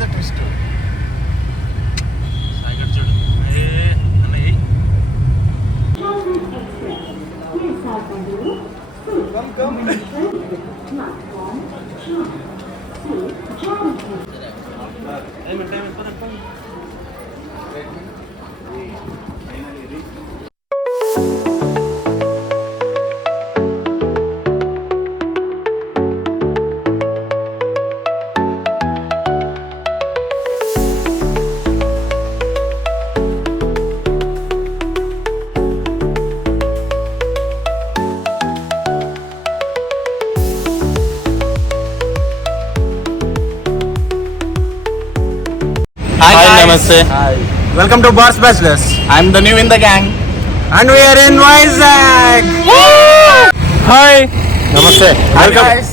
మీద twist. Hi, namaste. Hi. Welcome to Boss Bachelors. I'm the new in the gang. And we are in Vizag. Hi. Namaste. Hi Welcome. guys.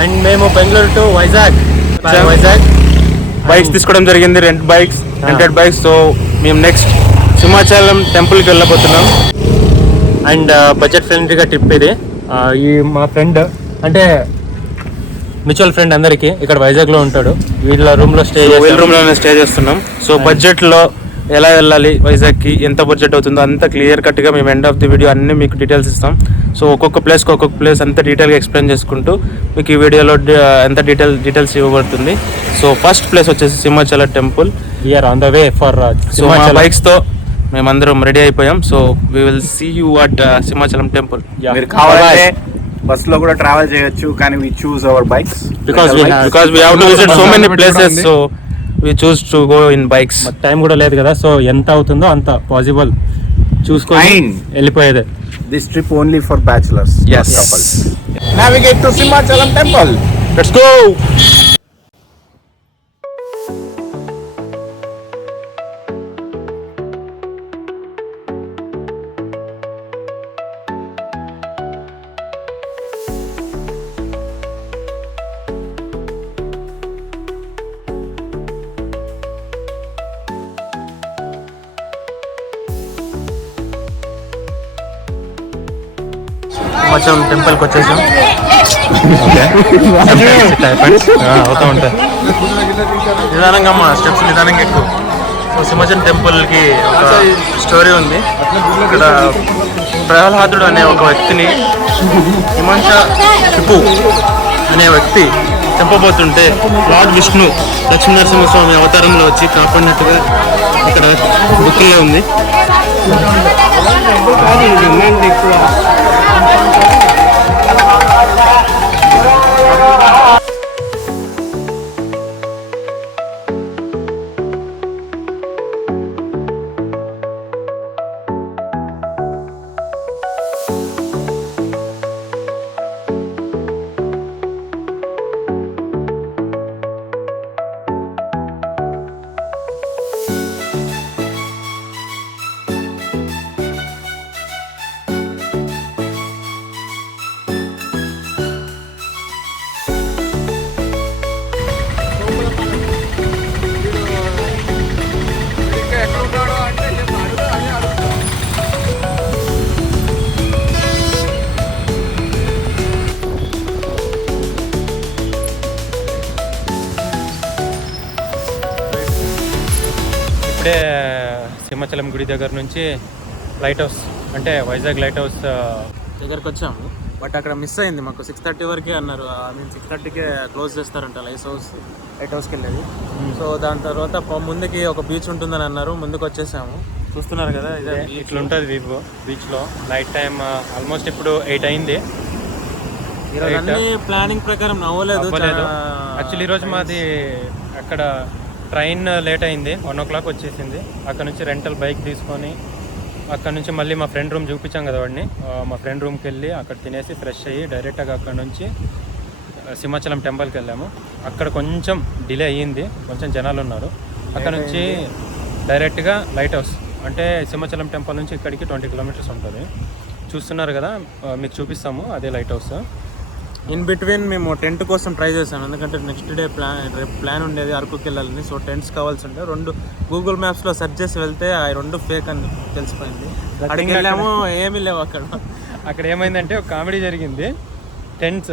And మేము Bengaluru to Vizag. Bikes తీసుకోవడం జరిగింది, rented bikes. So మేము next Simhachalam టెంపుల్కి వెళ్ళబోతున్నాం. And budget ఫ్రెండ్లీగా trip ఇది. ఈ మా friend అంటే మ్యూచువల్ ఫ్రెండ్ అందరికి ఇక్కడ వైజాగ్ లో ఉంటాడు. వీళ్ళ రూమ్ లో స్టే చేస్తున్నాం. సో బడ్జెట్ లో ఎలా వెళ్ళాలి వైజాగ్ కి, ఎంత బడ్జెట్ అవుతుందో అంత క్లియర్ కట్ గా మేము ఎండ్ ఆఫ్ ది వీడియో అన్ని మీకు డీటెయిల్స్ ఇస్తాం. సో ఒక్కొక్క ప్లేస్ అంత డీటెయిల్ గా ఎక్స్ప్లెయిన్ చేసుకుంటూ మీకు ఈ వీడియోలో ఎంత డీటెయిల్స్ ఇవ్వబడుతుంది. సో ఫస్ట్ ప్లేస్ వచ్చేసి Simhachalam temple. We are on the way for bikes తో మేమందరం రెడీ అయిపోయాం. So we will see you at Simhachalam temple. మీరు కావాలంటే బస్ లో కూడా ట్రావెల్ చేయొచ్చు, కానీ we choose our bikes because we have to visit so many places, so we choose to go in bikes. Time కూడా లేదు కదా, సో ఎంత అవుతుందో అంత పాసిబుల్ చూసుకొని వెళ్ళిపోయేదే. This trip only for bachelors. Yes. Couples. Navigate to Simhachalam temple. Let's go. Simhachalam టెంపుల్కి వచ్చేసాం. అవుతూ ఉంటాయి నిదానంగా, మా స్టెప్స్ నిదానంగా ఎక్కువ. సో సింహాచలం టెంపుల్కి ఒక స్టోరీ ఉంది. ఇక్కడ ప్రహ్లాదుడు అనే ఒక వ్యక్తిని హిమాంశిపు అనే వ్యక్తి చంపబోతుంటే లార్డ్ విష్ణు లక్ష్మీనరసింహస్వామి అవతారంలో వచ్చి కాపాడినట్టుగా ఇక్కడ బుక్కుల్లో ఉంది. ఇప్పుడే సింహాచలం గుడి దగ్గర నుంచి లైట్ హౌస్, అంటే వైజాగ్ లైట్ హౌస్ దగ్గరకు వచ్చాము. బట్ అక్కడ మిస్ అయింది మాకు. 6:30 వరకే అన్నారు. మేము 6:30కే క్లోజ్ చేస్తారంట లైట్ హౌస్కి వెళ్ళేది. సో దాని తర్వాత ముందుకి ఒక బీచ్ ఉంటుందని అన్నారు. ముందుకు వచ్చేసాము. చూస్తున్నారు కదా, ఇదే ఇట్లా ఉంటుంది వ్యూ బీచ్లో నైట్ టైం. ఆల్మోస్ట్ ఇప్పుడు 8 అయింది. ఈరోజు అన్ని ప్లానింగ్ ప్రకారం అవ్వలేదు. యాక్చువల్లీ ఈరోజు మాది అక్కడ ట్రైన్ లేట్ అయింది, 1 o'clock వచ్చేసింది. అక్కడ నుంచి రెంటల్ బైక్ తీసుకొని అక్కడ నుంచి మళ్ళీ మా ఫ్రెండ్ రూమ్ చూపించాం కదా వాడిని, మా ఫ్రెండ్ రూమ్కి వెళ్ళి అక్కడ తినేసి ఫ్రెష్ అయ్యి డైరెక్ట్గా అక్కడ నుంచి సింహాచలం టెంపుల్కి వెళ్ళాము. అక్కడ కొంచెం డిలే అయ్యింది, కొంచెం జనాలు ఉన్నారు. అక్కడ నుంచి డైరెక్ట్గా లైట్ హౌస్, అంటే సింహాచలం టెంపుల్ నుంచి ఇక్కడికి 20 kilometers ఉంటుంది. చూస్తున్నారు కదా, మీకు చూపిస్తాము అదే లైట్ హౌస్. ఇన్ బిట్వీన్ మేము టెంట్ కోసం ట్రై చేసాము, ఎందుకంటే నెక్స్ట్ డే ప్లాన్ ఉండేది అరకుకి వెళ్ళాలని. సో టెంట్స్ కావాల్సి ఉంటే 2 గూగుల్ మ్యాప్స్లో సెర్చ్ చేసి వెళ్తే ఆ 2 ఫేక్ అని తెలిసిపోయింది. అక్కడికి వెళ్ళాము, ఏమీ లేవు అక్కడ. అక్కడ ఏమైందంటే ఒక కామెడీ జరిగింది. టెంట్స్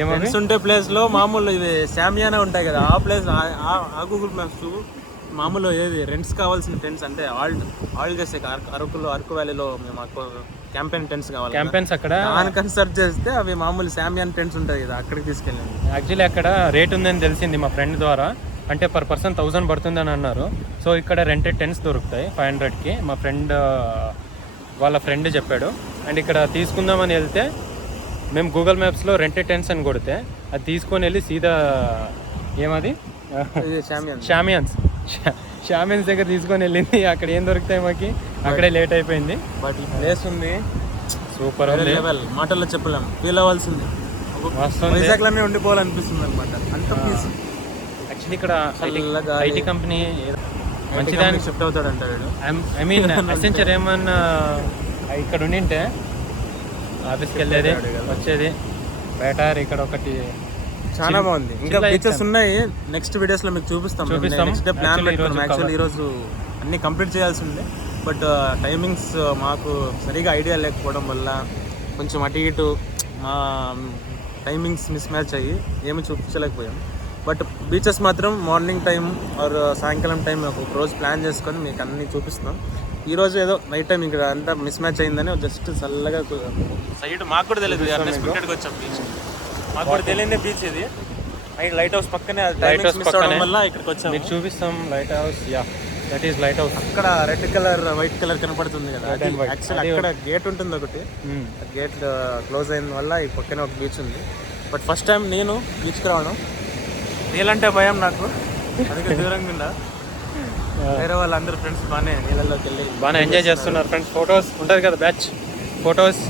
ఏమని టెంట్స్ ఉండే ప్లేస్ లో మామూలు ఇవి శామియానా ఉంటాయి కదా, ఆ ప్లేస్ ఆ గూగుల్ మ్యాప్స్ మామూలు ఏది రెంట్స్ కావాల్సిన టెంట్స్ అంటే ఆల్ట్ చేసే అరకు వ్యాలీలో మేము క్యాంపెయిన్ టెంట్స్ కావాలి, క్యాంపెయిన్స్ అక్కడ దానికని సెర్చ్ చేస్తే అవి మామూలు శామియాన్ టెంట్స్ ఉంటాయి కదా, అక్కడికి తీసుకెళ్ళండి. యాక్చువల్లీ అక్కడ రేట్ ఉందని తెలిసింది మా ఫ్రెండ్ ద్వారా. అంటే పర్ పర్సన్ 1000 పడుతుందని అన్నారు. సో ఇక్కడ రెంటెడ్ టెంట్స్ దొరుకుతాయి 500కి. మా ఫ్రెండ్ వాళ్ళ ఫ్రెండ్ చెప్పాడు. అండ్ ఇక్కడ తీసుకుందామని వెళ్తే మేము గూగుల్ మ్యాప్స్లో రెంటెడ్ టెంట్స్ అని కొడితే అది తీసుకొని వెళ్ళి సీదా ఏమది షామియాన్స్ దగ్గర తీసుకొని వెళ్ళింది. అక్కడ ఏం దొరుకుతాయి మాకి, అక్కడే లేట్ అయిపోయింది. బట్ ఈ ప్లేస్ ఉంది సూపర్ లెవెల్, మాటల్లో చెప్పలేము, ఫీల్ అవ్వాల్సింది. వైజాగ్లోనే ఉండిపోవాలనిపిస్తుంది అనమాట, అంత పీస్. యాక్చువల్లీ ఇక్కడ ఐటీ కంపెనీ మంచిదాన్ని షిఫ్ట్ అవుతాడు అంటాడు. ఐ మీన్ అసెంచర్ ఏమన్నా ఇక్కడ ఉండింటే ఆఫీస్కి వెళ్ళేది వచ్చేది బెటర్. ఇక్కడ ఒకటి చాలా బాగుంది. ఇంకా బీచెస్ ఉన్నాయి, నెక్స్ట్ వీడియోస్ లో మీకు చూపిస్తాం. నెక్స్ట్ డే ప్లాన్ పెట్టుకున్నాం. యాక్చువల్లీ ఈరోజు అన్ని కంప్లీట్ చేయాల్సి ఉంది, బట్ టైమింగ్స్ మాకు సరిగా ఐడియా లేకపోవడం వల్ల కొంచెం అటు ఇటు మా టైమింగ్స్ మిస్ మ్యాచ్ అయ్యి ఏమి చూపించలేకపోయాం. బట్ బీచెస్ మాత్రం మార్నింగ్ టైం ఆర్ సాయంకాలం టైం ఒక రోజు ప్లాన్ చేసుకొని మీకు అన్నీ చూపిస్తాం. ఈరోజు ఏదో నైట్ టైం ఇక్కడ అంతా మిస్ మ్యాచ్ అయిందని జస్ట్ చల్లగా సైడ్ మాకు కూడా తెలియదు, అన్ఎక్స్పెక్టెడ్గా వచ్చాం బీచ్. మాకు కూడా తెలియని బీచ్ ఇది, లైట్ హౌస్ పక్కనే. లైట్ హౌస్ పక్కనే వల్ల ఇక్కడికి వచ్చాం. మీకు చూపిస్తాం light house. Yeah, that is light house. అక్కడ రెడ్ కలర్ వైట్ కలర్ కనపడుతుంది కదా, యాక్చువల్లీ అక్కడ గేట్ ఉంటుంది ఒకటి. గేట్ క్లోజ్ అయిన వల్ల ఈ పక్కనే ఒక బీచ్ ఉంది. బట్ ఫస్ట్ టైం నేను బీచ్కి రావడం, నీళ్ళంటే భయం నాకు, అందుకే దూరంగా ఉందా. వేరే వాళ్ళందరూ ఫ్రెండ్స్ బాగానే నీళ్ళలోకి వెళ్ళి బాగానే ఎంజాయ్ చేస్తున్నారు ఫ్రెండ్స్. ఫొటోస్ ఉంటుంది కదా బ్యాచ్, ఫొటోస్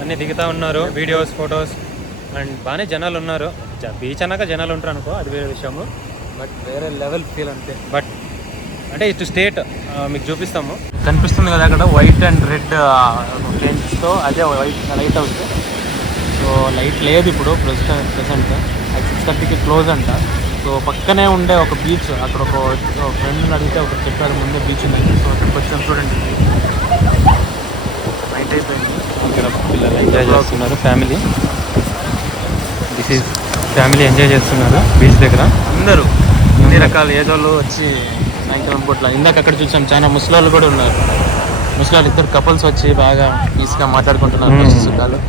అన్నీ దిగుతూ ఉన్నారు, వీడియోస్ ఫొటోస్. అండ్ బాగానే జనాలు ఉన్నారు. బీచ్ అన్నాక జనాలు ఉంటారు అనుకో, అది వేరే విషయము. బట్ వేరే లెవెల్ ఫీల్ అంతే. బట్ అంటే ఇటు స్టేట్ మీకు చూపిస్తాము. కనిపిస్తుంది కదా అక్కడ వైట్ అండ్ రెడ్ పెయింట్స్తో, అదే white light house. So light లేదు ఇప్పుడు ప్రెసెంట్, 6:30కి క్లోజ్ అంట. సో పక్కనే ఉండే ఒక బీచ్, అక్కడ ఒక ఫ్రెండ్ని అడిగితే ఒకటి చెప్పారు ముందే బీచ్ ఉందని. సో అక్కడికి వచ్చాం, చూడండి నైట్ అయిపోయింది. ఇక్కడ పిల్లలు ఎంజాయ్ చేస్తున్నారు, family. This is family enjoy చేస్తున్నారు బీచ్ దగ్గర. అందరూ అన్ని రకాల ఏజోళ్ళు వచ్చి సాయంకాలం పూట్ల. ఇందాక అక్కడ చూసాం చాలా ముసలాళ్ళు కూడా ఉన్నారు. ముసలాళ్ళు ఇద్దరు కపుల్స్ వచ్చి బాగా పీస్గా మాట్లాడుకుంటున్నారు.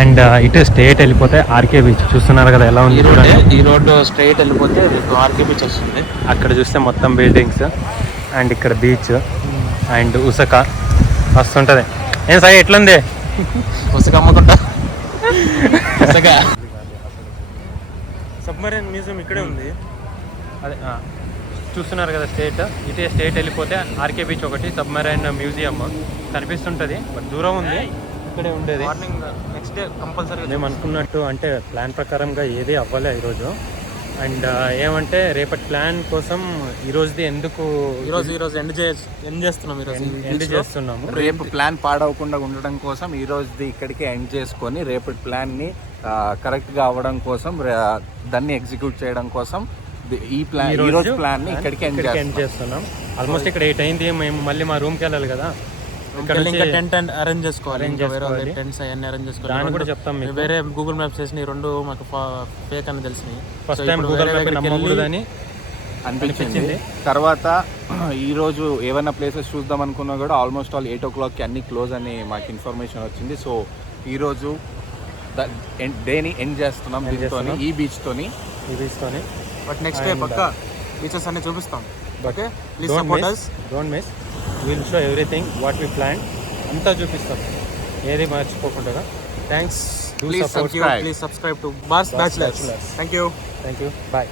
అండ్ ఇటు స్ట్రేట్ వెళ్ళిపోతే ఆర్కే బీచ్ చూస్తున్నారు కదా ఎలా ఉంది. ఈ రోడ్డు స్ట్రైట్ వెళ్ళిపోతే ఆర్కే బీచ్ వస్తుంది. అక్కడ చూస్తే మొత్తం బిల్డింగ్స్ అండ్ ఇక్కడ బీచ్ అండ్ ఉసక వస్తుంటది. ఏం సాయి ఎట్లుంది ఉసక అమ్ముకుంటా. ఉసక సబ్మరైన్ మ్యూజియం ఇక్కడే ఉంది. అదే చూస్తున్నారు కదా స్ట్రేట్, ఇటే స్ట్రేట్ వెళ్ళిపోతే ఆర్కే బీచ్ ఒకటి, సబ్మరైన్ మ్యూజియం కనిపిస్తుంటుంది. బట్ దూరం ఉంది, ఇక్కడే ఉండేది. మార్నింగ్ నెక్స్ట్ డే కంపల్సరీ మేము అనుకున్నట్టు అంటే ప్లాన్ ప్రకారంగా ఏది అవ్వలే ఈరోజు. అండ్ ఏమంటే రేపటి ప్లాన్ కోసం ఈరోజుది ఎందుకు ఈరోజు ఎండ్ చేస్తున్నాము. రేపు ప్లాన్ పాడవకుండా ఉండడం కోసం ఈ రోజుది ఇక్కడికి ఎండ్ చేసుకొని రేపటి ప్లాన్ని కరెక్ట్గా అవ్వడం కోసం దాన్ని ఎగ్జిక్యూట్ చేయడం కోసం ఈ రోజు ప్లాన్ ని ఇక్కడికి ఎండ్ చేస్తున్నాం. ఆల్మోస్ట్ ఇక్కడ 8 అయింది. మేము మళ్ళీ మా రూమ్కి వెళ్ళాలి కదా, ఇంకా టెంట్ అరేంజ్ చేసుకోవాలి. టెంట్స్ అవన్నీ అరేంజ్ చేసుకోవాలి. దాన్ని కూడా చెప్తాం మీకు. వేరే గూగుల్ మ్యాప్స్ చేసిన 2 మాకు ఫేక్ అని తెలిసినాయి. ఫస్ట్ టైం గూగుల్ మ్యాప్ నమ్మకూడదని అనిపించింది. తర్వాత ఈరోజు ఏమైనా ప్లేసెస్ చూద్దాం అనుకున్నా కూడా ఆల్మోస్ట్ ఆల్ 8 o'clockకి అన్ని క్లోజ్ అని మాకు ఇన్ఫర్మేషన్ వచ్చింది. సో ఈరోజు డేని ఎండ్ చేస్తున్నాం ఈ బీచ్తోని. బట్ నెక్స్ట్ డే పక్కా బీచెస్ అన్ని చూపిస్తాం. Okay, please support us. Don't miss, will show everything what we plan. అంతా చూపిస్తాం, ఏది మర్చిపోకుండా. Thanks, please subscribe to Bars Bachelors. Thank you, bye.